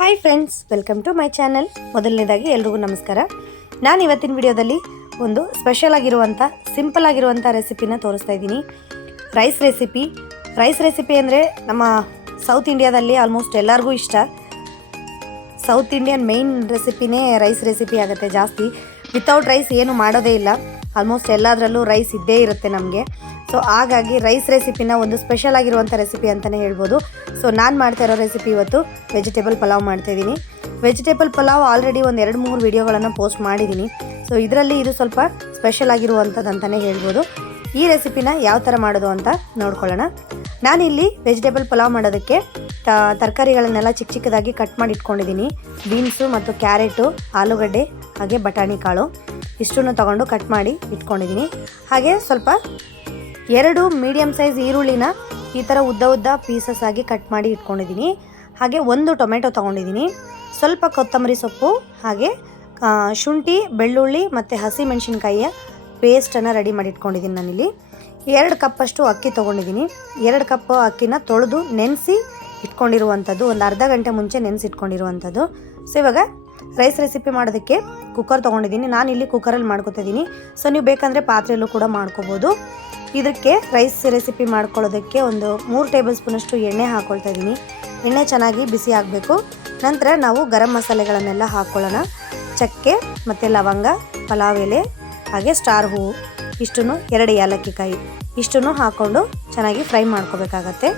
Hi friends welcome to my channel ಮೊದಲನೇದಾಗಿ ಎಲ್ರಿಗೂ ನಮಸ್ಕಾರ. ನಾನು ಇವತ್ತಿನ ವಿಡಿಯೋದಲ್ಲಿ ಒಂದು ಸ್ಪೆಷಲ್ ಆಗಿರುವಂಥ ಸಿಂಪಲ್ ಆಗಿರುವಂಥ ರೆಸಿಪಿನ ತೋರಿಸ್ತಾ ಇದ್ದೀನಿ. ರೈಸ್ ರೆಸಿಪಿ ರೈಸ್ ರೆಸಿಪಿ ಅಂದರೆ ನಮ್ಮ ಸೌತ್ ಇಂಡಿಯಾದಲ್ಲಿ ಆಲ್ಮೋಸ್ಟ್ ಎಲ್ಲರಿಗೂ ಇಷ್ಟ. ಸೌತ್ ಇಂಡಿಯನ್ ಮೇಯ್ನ್ ರೆಸಿಪಿನೇ ರೈಸ್ ರೆಸಿಪಿ ಆಗುತ್ತೆ ಜಾಸ್ತಿ. ವಿತೌಟ್ ರೈಸ್ ಏನು ಮಾಡೋದೇ ಇಲ್ಲ. ಆಲ್ಮೋಸ್ಟ್ ಎಲ್ಲದರಲ್ಲೂ ರೈಸ್ ಇದ್ದೇ ಇರುತ್ತೆ ನಮಗೆ. ಸೊ ಹಾಗಾಗಿ ರೈಸ್ ರೆಸಿಪಿನ ಒಂದು ಸ್ಪೆಷಲ್ ಆಗಿರುವಂಥ ರೆಸಿಪಿ ಅಂತಲೇ ಹೇಳ್ಬೋದು. ಸೊ ನಾನು ಮಾಡ್ತಾ ಇರೋ ರೆಸಿಪಿ ಇವತ್ತು ವೆಜಿಟೇಬಲ್ ಪಲಾವ್ ಮಾಡ್ತಾಯಿದ್ದೀನಿ ವೆಜಿಟೇಬಲ್ ಪಲಾವ್ ಆಲ್ರೆಡಿ ಒಂದು ಎರಡು ಮೂರು ವೀಡಿಯೋಗಳನ್ನು ಪೋಸ್ಟ್ ಮಾಡಿದ್ದೀನಿ. ಸೊ ಇದರಲ್ಲಿ ಇದು ಸ್ವಲ್ಪ ಸ್ಪೆಷಲ್ ಆಗಿರುವಂಥದ್ದು ಅಂತಲೇ ಹೇಳ್ಬೋದು. ಈ ರೆಸಿಪಿನ ಯಾವ ಥರ ಮಾಡೋದು ಅಂತ ನೋಡ್ಕೊಳ್ಳೋಣ. ನಾನಿಲ್ಲಿ ವೆಜಿಟೇಬಲ್ ಪಲಾವ್ ಮಾಡೋದಕ್ಕೆ ತರಕಾರಿಗಳನ್ನೆಲ್ಲ ಚಿಕ್ಕ ಚಿಕ್ಕದಾಗಿ ಕಟ್ ಮಾಡಿ ಇಟ್ಕೊಂಡಿದ್ದೀನಿ. ಬೀನ್ಸು ಮತ್ತು ಕ್ಯಾರೆಟು ಆಲೂಗಡ್ಡೆ, ಹಾಗೆ ಬಟಾಣಿ ಕಾಳು, ಇಷ್ಟನ್ನು ತಗೊಂಡು ಕಟ್ ಮಾಡಿ ಇಟ್ಕೊಂಡಿದ್ದೀನಿ. ಹಾಗೆ ಸ್ವಲ್ಪ ಎರಡು ಮೀಡಿಯಮ್ ಸೈಜ್ ಈರುಳ್ಳಿನ ಈ ಥರ ಉದ್ದ ಉದ್ದ ಪೀಸಸ್ ಆಗಿ ಕಟ್ ಮಾಡಿ ಇಟ್ಕೊಂಡಿದ್ದೀನಿ. ಹಾಗೆ ಒಂದು ಟೊಮೆಟೊ ತೊಗೊಂಡಿದ್ದೀನಿ. ಸ್ವಲ್ಪ ಕೊತ್ತಂಬರಿ ಸೊಪ್ಪು, ಹಾಗೆ ಶುಂಠಿ, ಬೆಳ್ಳುಳ್ಳಿ ಮತ್ತು ಹಸಿ ಮೆಣಸಿನ್ಕಾಯಿಯ ಪೇಸ್ಟನ್ನು ರೆಡಿ ಮಾಡಿ ಇಟ್ಕೊಂಡಿದ್ದೀನಿ ನಾನಿಲ್ಲಿ. ಎರಡು ಕಪ್ಪಷ್ಟು ಅಕ್ಕಿ ತೊಗೊಂಡಿದ್ದೀನಿ. ಎರಡು ಕಪ್ ಅಕ್ಕಿನ ತೊಳೆದು ನೆನೆಸಿ ಇಟ್ಕೊಂಡಿರುವಂಥದ್ದು ಒಂದು ಅರ್ಧ ಗಂಟೆ ಮುಂಚೆ ನೆನೆಸಿ ಇಟ್ಕೊಂಡಿರುವಂಥದ್ದು ಸೊ ಇವಾಗ ರೈಸ್ ರೆಸಿಪಿ ಮಾಡೋದಕ್ಕೆ ಕುಕ್ಕರ್ ತೊಗೊಂಡಿದ್ದೀನಿ. ನಾನು ಇಲ್ಲಿ ಕುಕ್ಕರಲ್ಲಿ ಮಾಡ್ಕೊತಾ ಇದ್ದೀನಿ ಸೊ ನೀವು ಬೇಕಂದರೆ ಪಾತ್ರೆಯಲ್ಲೂ ಕೂಡ ಮಾಡ್ಕೋಬೋದು. ಇದಕ್ಕೆ ರೈಸ್ ರೆಸಿಪಿ ಮಾಡ್ಕೊಳ್ಳೋದಕ್ಕೆ ಒಂದು ಮೂರು ಟೇಬಲ್ ಸ್ಪೂನಷ್ಟು ಎಣ್ಣೆ ಹಾಕ್ಕೊಳ್ತಾ ಇದ್ದೀನಿ. ಎಣ್ಣೆ ಚೆನ್ನಾಗಿ ಬಿಸಿ ಆಗಬೇಕು. ನಂತರ ನಾವು ಗರಂ ಮಸಾಲೆಗಳನ್ನೆಲ್ಲ ಹಾಕ್ಕೊಳ್ಳೋಣ ಚಕ್ಕೆ ಮತ್ತು ಲವಂಗ, ಪಲಾವ್ ಎಲೆ, ಹಾಗೆ ಸ್ಟಾರ್ ಹೂವು ಇಷ್ಟನ್ನು ಎರಡು ಏಲಕ್ಕಿ ಕಾಯಿ ಇಷ್ಟನ್ನು ಹಾಕ್ಕೊಂಡು ಚೆನ್ನಾಗಿ ಫ್ರೈ ಮಾಡ್ಕೋಬೇಕಾಗತ್ತೆ.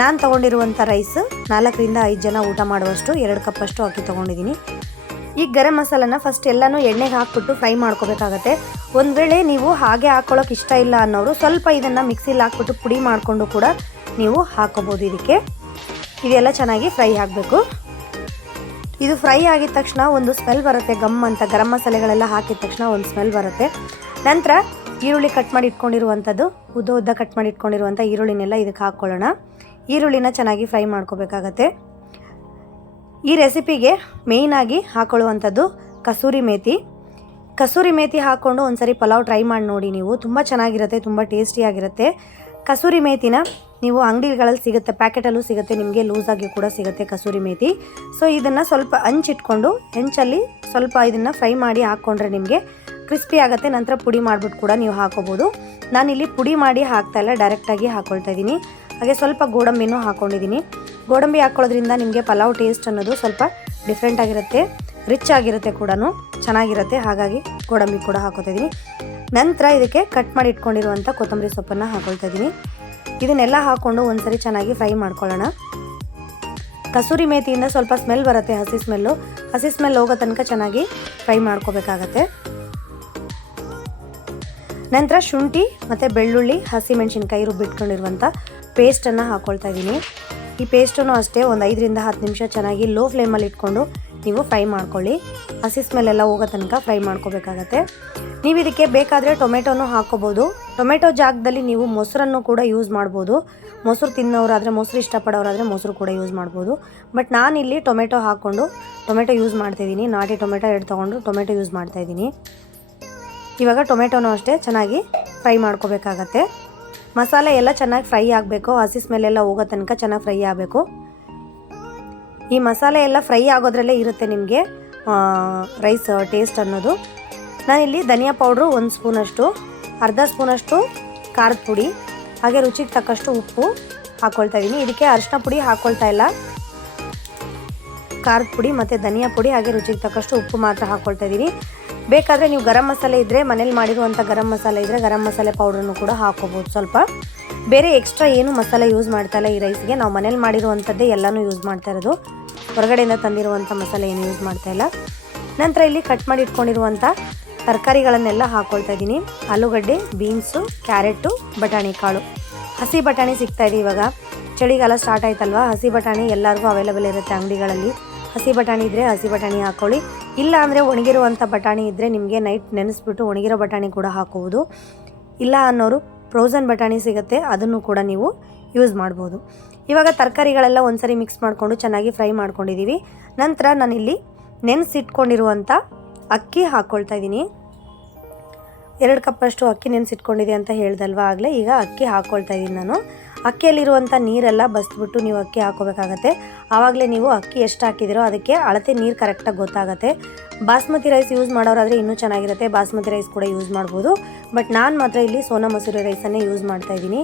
ನಾನು ತೊಗೊಂಡಿರುವಂಥ ರೈಸ್ ನಾಲ್ಕರಿಂದ ಐದು ಜನ ಊಟ ಮಾಡುವಷ್ಟು ಎರಡು ಕಪ್ಪಷ್ಟು ಅಕ್ಕಿ ತೊಗೊಂಡಿದ್ದೀನಿ. ಈ ಗರಂ ಮಸಾಲನ ಫಸ್ಟ್ ಎಲ್ಲನೂ ಎಣ್ಣೆಗೆ ಹಾಕ್ಬಿಟ್ಟು ಫ್ರೈ ಮಾಡ್ಕೋಬೇಕಾಗತ್ತೆ. ಒಂದು ವೇಳೆ ನೀವು ಹಾಗೆ ಹಾಕೊಳ್ಳೋಕೆ ಇಷ್ಟ ಇಲ್ಲ ಅನ್ನೋರು ಸ್ವಲ್ಪ ಇದನ್ನು ಮಿಕ್ಸಿಲಿ ಹಾಕ್ಬಿಟ್ಟು ಪುಡಿ ಮಾಡಿಕೊಂಡು ಕೂಡ ನೀವು ಹಾಕೋಬೋದು ಇದಕ್ಕೆ. ಇದೆಲ್ಲ ಚೆನ್ನಾಗಿ ಫ್ರೈ ಆಗಬೇಕು. ಇದು ಫ್ರೈ ಆಗಿದ ತಕ್ಷಣ ಒಂದು ಸ್ಮೆಲ್ ಬರುತ್ತೆ, ಗಮ್ ಅಂತ ಗರಂ ಮಸಾಲೆಗಳೆಲ್ಲ ಹಾಕಿದ ತಕ್ಷಣ ಒಂದು ಸ್ಮೆಲ್ ಬರುತ್ತೆ. ನಂತರ ಈರುಳ್ಳಿ ಕಟ್ ಮಾಡಿ ಇಟ್ಕೊಂಡಿರುವಂಥದ್ದು ಉದ್ದ ಉದ್ದ ಕಟ್ ಮಾಡಿ ಇಟ್ಕೊಂಡಿರುವಂಥ ಈರುಳ್ಳಿನೆಲ್ಲ ಇದಕ್ಕೆ ಹಾಕ್ಕೊಳ್ಳೋಣ ಈರುಳ್ಳಿನ ಚೆನ್ನಾಗಿ ಫ್ರೈ ಮಾಡ್ಕೋಬೇಕಾಗತ್ತೆ. ಈ ರೆಸಿಪಿಗೆ ಮೇಯ್ನಾಗಿ ಹಾಕೊಳ್ಳುವಂಥದ್ದು ಕಸೂರಿ ಮೇಥಿ ಕಸೂರಿ ಮೇತಿ ಹಾಕ್ಕೊಂಡು ಒಂದ್ಸರಿ ಪಲಾವ್ ಟ್ರೈ ಮಾಡಿ ನೋಡಿ ನೀವು. ತುಂಬ ಚೆನ್ನಾಗಿರುತ್ತೆ, ತುಂಬ ಟೇಸ್ಟಿಯಾಗಿರುತ್ತೆ. ಕಸೂರಿ ಮೇಥಿನ ನೀವು ಅಂಗಡಿಗಳಲ್ಲಿ ಸಿಗುತ್ತೆ, ಪ್ಯಾಕೆಟಲ್ಲೂ ಸಿಗುತ್ತೆ, ನಿಮಗೆ ಲೂಸಾಗಿ ಕೂಡ ಸಿಗುತ್ತೆ ಕಸೂರಿ ಮೇತಿ. ಸೊ ಇದನ್ನು ಸ್ವಲ್ಪ ಹಂಚಿಟ್ಕೊಂಡು ಹೆಂಚಲ್ಲಿ ಸ್ವಲ್ಪ ಇದನ್ನು ಫ್ರೈ ಮಾಡಿ ಹಾಕ್ಕೊಂಡ್ರೆ ನಿಮಗೆ ಕ್ರಿಸ್ಪಿ ಆಗುತ್ತೆ. ನಂತರ ಪುಡಿ ಮಾಡಿಬಿಟ್ಟು ಕೂಡ ನೀವು ಹಾಕೋಬೋದು. ನಾನಿಲ್ಲಿ ಪುಡಿ ಮಾಡಿ ಹಾಕ್ತಾ ಇಲ್ಲ ಡೈರೆಕ್ಟಾಗಿ ಹಾಕ್ಕೊಳ್ತಾ ಇದ್ದೀನಿ ಹಾಗೆ ಸ್ವಲ್ಪ ಗೋಡಂಬಿನೂ ಹಾಕ್ಕೊಂಡಿದ್ದೀನಿ ಗೋಡಂಬಿ ಹಾಕ್ಕೊಳ್ಳೋದ್ರಿಂದ ನಿಮಗೆ ಪಲಾವ್ ಟೇಸ್ಟ್ ಅನ್ನೋದು ಸ್ವಲ್ಪ ಡಿಫ್ರೆಂಟ್ ಆಗಿರುತ್ತೆ. ರಿಚ್ ಆಗಿರುತ್ತೆ ಕೂಡ ಚೆನ್ನಾಗಿರುತ್ತೆ. ಹಾಗಾಗಿ ಗೋಡಂಬಿ ಕೂಡ ಹಾಕೋತಾ ಇದ್ದೀನಿ ನಂತರ ಇದಕ್ಕೆ ಕಟ್ ಮಾಡಿ ಇಟ್ಕೊಂಡಿರುವಂಥ ಕೊತ್ತಂಬರಿ ಸೊಪ್ಪನ್ನು ಹಾಕೊಳ್ತಾ ಇದ್ದೀನಿ ಇದನ್ನೆಲ್ಲ ಹಾಕ್ಕೊಂಡು ಒಂದ್ಸರಿ ಚೆನ್ನಾಗಿ ಫ್ರೈ ಮಾಡ್ಕೊಳ್ಳೋಣ. ಕಸೂರಿ ಮೇತಿಯಿಂದ ಸ್ವಲ್ಪ ಸ್ಮೆಲ್ ಬರುತ್ತೆ, ಹಸಿ ಸ್ಮೆಲ್ಲು ಹಸಿ ಸ್ಮೆಲ್ ಹೋಗೋ ತನಕ ಚೆನ್ನಾಗಿ ಫ್ರೈ ಮಾಡ್ಕೋಬೇಕಾಗತ್ತೆ. ನಂತರ ಶುಂಠಿ ಮತ್ತು ಬೆಳ್ಳುಳ್ಳಿ ಹಸಿಮೆಣಸಿನ್ಕಾಯಿ ರುಬ್ಬಿಟ್ಕೊಂಡಿರುವಂಥ ಪೇಸ್ಟನ್ನು ಹಾಕ್ಕೊಳ್ತಾ ಇದ್ದೀನಿ ಈ ಪೇಸ್ಟನ್ನು ಅಷ್ಟೇ ಒಂದು ಐದರಿಂದ ಹತ್ತು ನಿಮಿಷ ಚೆನ್ನಾಗಿ ಲೋ ಫ್ಲೇಮಲ್ಲಿ ಇಟ್ಕೊಂಡು ನೀವು ಫ್ರೈ ಮಾಡ್ಕೊಳ್ಳಿ. ಹಸಿ ಸ್ಮೆಲ್ಲೆಲ್ಲ ಹೋಗೋ ತನಕ ಫ್ರೈ ಮಾಡ್ಕೋಬೇಕಾಗತ್ತೆ. ನೀವು ಇದಕ್ಕೆ ಬೇಕಾದರೆ ಟೊಮೆಟೊನೂ ಹಾಕ್ಕೋಬೋದು. ಟೊಮೆಟೊ ಜಾಗದಲ್ಲಿ ನೀವು ಮೊಸರನ್ನು ಕೂಡ ಯೂಸ್ ಮಾಡ್ಬೋದು. ಮೊಸರು ತಿನ್ನೋರಾದರೆ ಮೊಸರು ಇಷ್ಟಪಡೋರಾದರೆ ಮೊಸರು ಕೂಡ ಯೂಸ್ ಮಾಡ್ಬೋದು. ಬಟ್ ನಾನಿಲ್ಲಿ ಟೊಮೆಟೊ ಹಾಕ್ಕೊಂಡು ಟೊಮೆಟೊ ಯೂಸ್ ಮಾಡ್ತಾಯಿದ್ದೀನಿ ನಾಟಿ ಟೊಮೆಟೊ ಎರಡು ತೊಗೊಂಡು ಟೊಮೆಟೊ ಯೂಸ್ ಮಾಡ್ತಾಯಿದ್ದೀನಿ. ಇವಾಗ ಟೊಮೆಟೊನೂ ಅಷ್ಟೇ ಚೆನ್ನಾಗಿ ಫ್ರೈ ಮಾಡ್ಕೋಬೇಕಾಗತ್ತೆ. ಮಸಾಲೆ ಎಲ್ಲ ಚೆನ್ನಾಗಿ ಫ್ರೈ ಆಗಬೇಕು. ಹಸಿ ಸ್ಮೆಲ್ ಎಲ್ಲ ಹೋಗೋ ತನಕ ಚೆನ್ನಾಗಿ ಫ್ರೈ ಆಗಬೇಕು. ಈ ಮಸಾಲೆ ಎಲ್ಲ ಫ್ರೈ ಆಗೋದ್ರಲ್ಲೇ ಇರುತ್ತೆ ನಿಮಗೆ ರೈಸ್ ಟೇಸ್ಟ್ ಅನ್ನೋದು. ನಾನಿಲ್ಲಿ ಧನಿಯಾ ಪೌಡ್ರು ಒಂದು ಸ್ಪೂನಷ್ಟು, ಅರ್ಧ ಸ್ಪೂನಷ್ಟು ಖಾರದ ಪುಡಿ, ಹಾಗೆ ರುಚಿಗೆ ತಕ್ಕಷ್ಟು ಉಪ್ಪು ಹಾಕ್ಕೊಳ್ತಾ ಇದ್ದೀನಿ ಇದಕ್ಕೆ ಅರಿಶಿನ ಪುಡಿ ಹಾಕ್ಕೊಳ್ತಾ ಇಲ್ಲ. ಖಾರದ ಪುಡಿ ಮತ್ತು ಧನಿಯಾ ಪುಡಿ ಹಾಗೆ ರುಚಿಗೆ ತಕ್ಕಷ್ಟು ಉಪ್ಪು ಮಾತ್ರ ಹಾಕ್ಕೊಳ್ತಾ ಇದ್ದೀನಿ ಬೇಕಾದರೆ ನೀವು ಗರಂ ಮಸಾಲೆ ಇದ್ದರೆ ಮನೇಲಿ ಮಾಡಿರುವಂಥ ಗರಂ ಮಸಾಲೆ ಇದ್ದರೆ ಗರಂ ಮಸಾಲೆ ಪೌಡ್ರನ್ನು ಕೂಡ ಹಾಕ್ಕೋಬೋದು ಸ್ವಲ್ಪ. ಬೇರೆ ಎಕ್ಸ್ಟ್ರಾ ಏನು ಮಸಾಲೆ ಯೂಸ್ ಮಾಡ್ತಾ ಇಲ್ಲ ಈ ರೈಸ್ಗೆ ನಾವು ಮನೇಲಿ ಮಾಡಿರುವಂಥದ್ದೇ ಎಲ್ಲನೂ ಯೂಸ್ ಮಾಡ್ತಾ ಇರೋದು. ಹೊರಗಡೆಯಿಂದ ತಂದಿರುವಂಥ ಮಸಾಲೆ ಏನು ಯೂಸ್ ಮಾಡ್ತಾ ಇಲ್ಲ. ನಂತರ ಇಲ್ಲಿ ಕಟ್ ಮಾಡಿ ಇಟ್ಕೊಂಡಿರುವಂಥ ತರಕಾರಿಗಳನ್ನೆಲ್ಲ ಹಾಕ್ಕೊಳ್ತಾ ಇದ್ದೀನಿ. ಆಲೂಗಡ್ಡೆ ಬೀನ್ಸು ಕ್ಯಾರೆಟು ಬಟಾಣಿ ಕಾಳು. ಹಸಿ ಬಟಾಣಿ ಸಿಗ್ತಾ ಇದೆ ಇವಾಗ. ಚಳಿಗಾಲ ಸ್ಟಾರ್ಟ್ ಆಯ್ತಲ್ವಾ? ಹಸಿ ಬಟಾಣಿ ಎಲ್ಲರಿಗೂ ಅವೈಲೇಬಲ್ ಇರುತ್ತೆ ಅಂಗಡಿಗಳಲ್ಲಿ. ಹಸಿ ಬಟಾಣಿ ಇದ್ದರೆ ಹಸಿ ಬಟಾಣಿ ಹಾಕ್ಕೊಳ್ಳಿ ಇಲ್ಲ ಅಂದರೆ ಒಣಗಿರುವಂಥ ಬಟಾಣಿ ಇದ್ದರೆ ನಿಮಗೆ ನೈಟ್ ನೆನೆಸ್ಬಿಟ್ಟು ಒಣಗಿರೋ ಬಟಾಣಿ ಕೂಡ ಹಾಕೋಬೋದು. ಇಲ್ಲ ಅನ್ನೋರು ಫ್ರೋಝನ್ ಬಟಾಣಿ ಸಿಗುತ್ತೆ, ಅದನ್ನು ಕೂಡ ನೀವು ಯೂಸ್ ಮಾಡ್ಬೋದು. ಇವಾಗ ತರಕಾರಿಗಳೆಲ್ಲ ಒಂದ್ಸರಿ ಮಿಕ್ಸ್ ಮಾಡಿಕೊಂಡು ಚೆನ್ನಾಗಿ ಫ್ರೈ ಮಾಡ್ಕೊಂಡಿದ್ದೀವಿ ನಂತರ ನಾನಿಲ್ಲಿ ನೆನೆಸಿಟ್ಕೊಂಡಿರುವಂಥ ಅಕ್ಕಿ ಹಾಕ್ಕೊಳ್ತಾ ಇದ್ದೀನಿ. ಎರಡು ಕಪ್ಪಷ್ಟು ಅಕ್ಕಿ ನೆನೆಸಿಟ್ಕೊಂಡಿದೆ ಅಂತ ಹೇಳ್ದಲ್ವ? ಆಗಲೇ ಈಗ ಅಕ್ಕಿ ಹಾಕ್ಕೊಳ್ತಾ ಇದ್ದೀನಿ ನಾನು. ಅಕ್ಕಿಯಲ್ಲಿರುವಂಥ ನೀರೆಲ್ಲ ಬಸ್ಬಿಟ್ಟು ನೀವು ಅಕ್ಕಿ ಹಾಕೋಬೇಕಾಗತ್ತೆ. ಆವಾಗಲೇ ನೀವು ಅಕ್ಕಿ ಎಷ್ಟು ಹಾಕಿದಿರೋ ಅದಕ್ಕೆ ಅಳತೆ ನೀರು ಕರೆಕ್ಟಾಗಿ ಗೊತ್ತಾಗುತ್ತೆ. ಬಾಸ್ಮತಿ ರೈಸ್ ಯೂಸ್ ಮಾಡೋರಾದರೆ ಇನ್ನೂ ಚೆನ್ನಾಗಿರುತ್ತೆ. ಬಾಸ್ಮತಿ ರೈಸ್ ಕೂಡ ಯೂಸ್ ಮಾಡ್ಬೋದು. ಬಟ್ ನಾನು ಮಾತ್ರ ಇಲ್ಲಿ ಸೋನಾ ಮಸೂರಿ ರೈಸನ್ನೇ ಯೂಸ್ ಮಾಡ್ತಾ ಇದ್ದೀನಿ.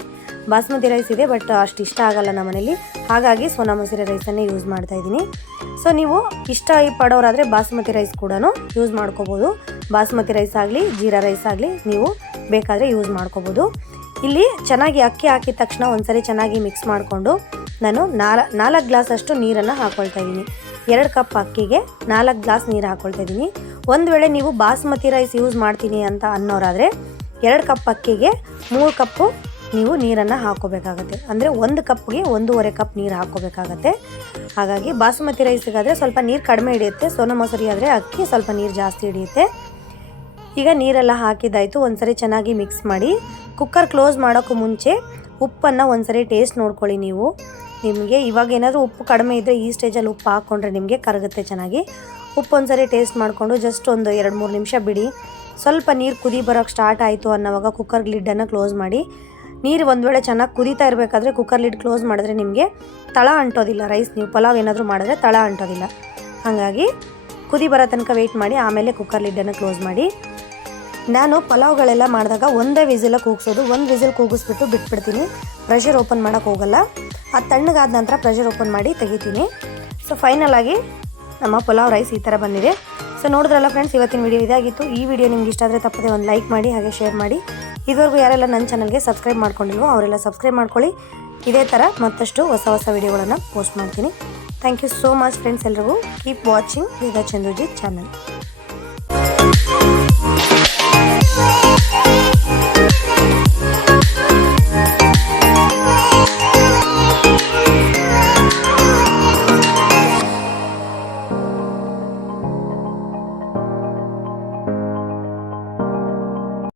ಬಾಸ್ಮತಿ ರೈಸ್ ಇದೆ ಬಟ್ ಅಷ್ಟು ಇಷ್ಟ ಆಗಲ್ಲ ನಮ್ಮ ಮನೇಲಿ. ಹಾಗಾಗಿ ಸೋನಾ ಮಸೂರಿ ರೈಸನ್ನೇ ಯೂಸ್ ಮಾಡ್ತಾ ಇದ್ದೀನಿ. ಸೊ ನೀವು ಇಷ್ಟ ಪಡೋರಾದರೆ ಬಾಸ್ಮತಿ ರೈಸ್ ಕೂಡ ಯೂಸ್ ಮಾಡ್ಕೋಬೋದು. ಬಾಸ್ಮತಿ ರೈಸ್ ಆಗಲಿ, ಜೀರಾ ರೈಸ್ ಆಗಲಿ ನೀವು ಬೇಕಾದರೆ ಯೂಸ್ ಮಾಡ್ಕೋಬೋದು. ಇಲ್ಲಿ ಚೆನ್ನಾಗಿ ಅಕ್ಕಿ ಹಾಕಿದ ತಕ್ಷಣ ಒಂದ್ಸರಿ ಚೆನ್ನಾಗಿ ಮಿಕ್ಸ್ ಮಾಡಿಕೊಂಡು ನಾನು ನಾಲ್, ನಾಲ್ಕು ಗ್ಲಾಸ್ ಅಷ್ಟು ನೀರನ್ನು ಹಾಕ್ಕೊಳ್ತಾ ಇದ್ದೀನಿ. ಎರಡು ಕಪ್ ಅಕ್ಕಿಗೆ ನಾಲ್ಕು ಗ್ಲಾಸ್ ನೀರು ಹಾಕ್ಕೊಳ್ತಾ ಇದ್ದೀನಿ. ಒಂದು ವೇಳೆ ನೀವು ಬಾಸ್ಮತಿ ರೈಸ್ ಯೂಸ್ ಮಾಡ್ತೀನಿ ಅಂತ ಅನ್ನೋರಾದರೆ ಎರಡು ಕಪ್ ಅಕ್ಕಿಗೆ ಮೂರು ಕಪ್ಪು ನೀವು ನೀರನ್ನು ಹಾಕೋಬೇಕಾಗತ್ತೆ. ಅಂದರೆ ಒಂದು ಕಪ್ಗೆ ಒಂದೂವರೆ ಕಪ್ ನೀರು ಹಾಕೋಬೇಕಾಗತ್ತೆ. ಹಾಗಾಗಿ ಬಾಸುಮತಿ ರೈಸಿಗಾದರೆ ಸ್ವಲ್ಪ ನೀರು ಕಡಿಮೆ ಹಿಡಿಯುತ್ತೆ. ಸೋನ ಮೊಸರಿ ಆದರೆ ಅಕ್ಕಿ ಸ್ವಲ್ಪ ನೀರು ಜಾಸ್ತಿ ಹಿಡಿಯುತ್ತೆ. ಈಗ ನೀರೆಲ್ಲ ಹಾಕಿದ್ದಾಯಿತು. ಒಂದ್ಸರಿ ಚೆನ್ನಾಗಿ ಮಿಕ್ಸ್ ಮಾಡಿ ಕುಕ್ಕರ್ ಕ್ಲೋಸ್ ಮಾಡೋಕ್ಕೂ ಮುಂಚೆ ಉಪ್ಪನ್ನು ಒಂದ್ಸರಿ ಟೇಸ್ಟ್ ನೋಡ್ಕೊಳ್ಳಿ ನೀವು. ನಿಮಗೆ ಇವಾಗ ಏನಾದರೂ ಉಪ್ಪು ಕಡಿಮೆ ಇದ್ದರೆ ಈ ಸ್ಟೇಜಲ್ಲಿ ಉಪ್ಪು ಹಾಕ್ಕೊಂಡ್ರೆ ನಿಮಗೆ ಕರಗುತ್ತೆ ಚೆನ್ನಾಗಿ. ಉಪ್ಪು ಒಂದ್ಸರಿ ಟೇಸ್ಟ್ ಮಾಡಿಕೊಂಡು ಜಸ್ಟ್ ಒಂದು ಎರಡು ಮೂರು ನಿಮಿಷ ಬಿಡಿ. ಸ್ವಲ್ಪ ನೀರು ಕುದಿ ಬರೋಕ್ಕೆ ಸ್ಟಾರ್ಟ್ ಆಯಿತು ಅನ್ನೋವಾಗ ಕುಕ್ಕರ್ ಲಿಡ್ಡನ್ನು ಕ್ಲೋಸ್ ಮಾಡಿ. ನೀರು ಒಂದು ವೇಳೆ ಚೆನ್ನಾಗಿ ಕುದೀತಾ ಇರಬೇಕಾದ್ರೆ ಕುಕ್ಕರ್ ಲಿಡ್ ಕ್ಲೋಸ್ ಮಾಡಿದ್ರೆ ನಿಮಗೆ ತಳ ಅಂಟೋದಿಲ್ಲ. ರೈಸ್ ನೀವು ಪಲಾವ್ ಏನಾದರೂ ಮಾಡಿದ್ರೆ ತಳ ಅಂಟೋದಿಲ್ಲ. ಹಾಗಾಗಿ ಕುದಿ ಬರೋ ತನಕ ವೆಯ್ಟ್ ಮಾಡಿ, ಆಮೇಲೆ ಕುಕ್ಕರ್ ಲಿಡ್ಡನ್ನು ಕ್ಲೋಸ್ ಮಾಡಿ. ನಾನು ಪಲಾವ್ಗಳೆಲ್ಲ ಮಾಡಿದಾಗ ಒಂದೇ ವಿಸಿಲ ಕೂಗಿಸೋದು, ಒಂದು ವಿಸಿಲ್ ಕೂಗಿಸ್ಬಿಟ್ಟು ಬಿಟ್ಬಿಡ್ತೀನಿ. ಪ್ರೆಷರ್ ಓಪನ್ ಮಾಡೋಕ್ಕೆ ಹೋಗಲ್ಲ. ಅದು ತಣ್ಣಗಾದ ನಂತರ ಪ್ರೆಷರ್ ಓಪನ್ ಮಾಡಿ ತೆಗಿತೀನಿ. ಸೊ ಫೈನಲ್ ಆಗಿ ನಮ್ಮ ಪಲಾವ್ ರೈಸ್ ಈ ಥರ ಬಂದಿದೆ. ಸೊ ನೋಡಿದ್ರಲ್ಲ ಫ್ರೆಂಡ್ಸ್ ಇವತ್ತಿನ ವಿಡಿಯೋ ಇದಾಗಿತ್ತು ಈ ವಿಡಿಯೋ ನಿಮ್ಗೆ ಇಷ್ಟ ಆದರೆ ತಪ್ಪದೆ ಒಂದು ಲೈಕ್ ಮಾಡಿ, ಹಾಗೆ ಶೇರ್ ಮಾಡಿ. ಇದುವರೆಗೂ ಯಾರೆಲ್ಲ ನನ್ನ ಚಾನಲ್ಗೆ ಸಬ್ಸ್ಕ್ರೈಬ್ ಮಾಡ್ಕೊಂಡಿಲ್ವೋ, ಅವರೆಲ್ಲ ಸಬ್ಸ್ಕ್ರೈಬ್ ಮಾಡ್ಕೊಳ್ಳಿ. ಇದೇ ಥರ ಮತ್ತಷ್ಟು ಹೊಸ ಹೊಸ ವಿಡಿಯೋಗಳನ್ನು ಪೋಸ್ಟ್ ಮಾಡ್ತೀನಿ. Thank you so much friends ಎಲ್ರಿಗೂ. Keep watching Veda Chandrajith channel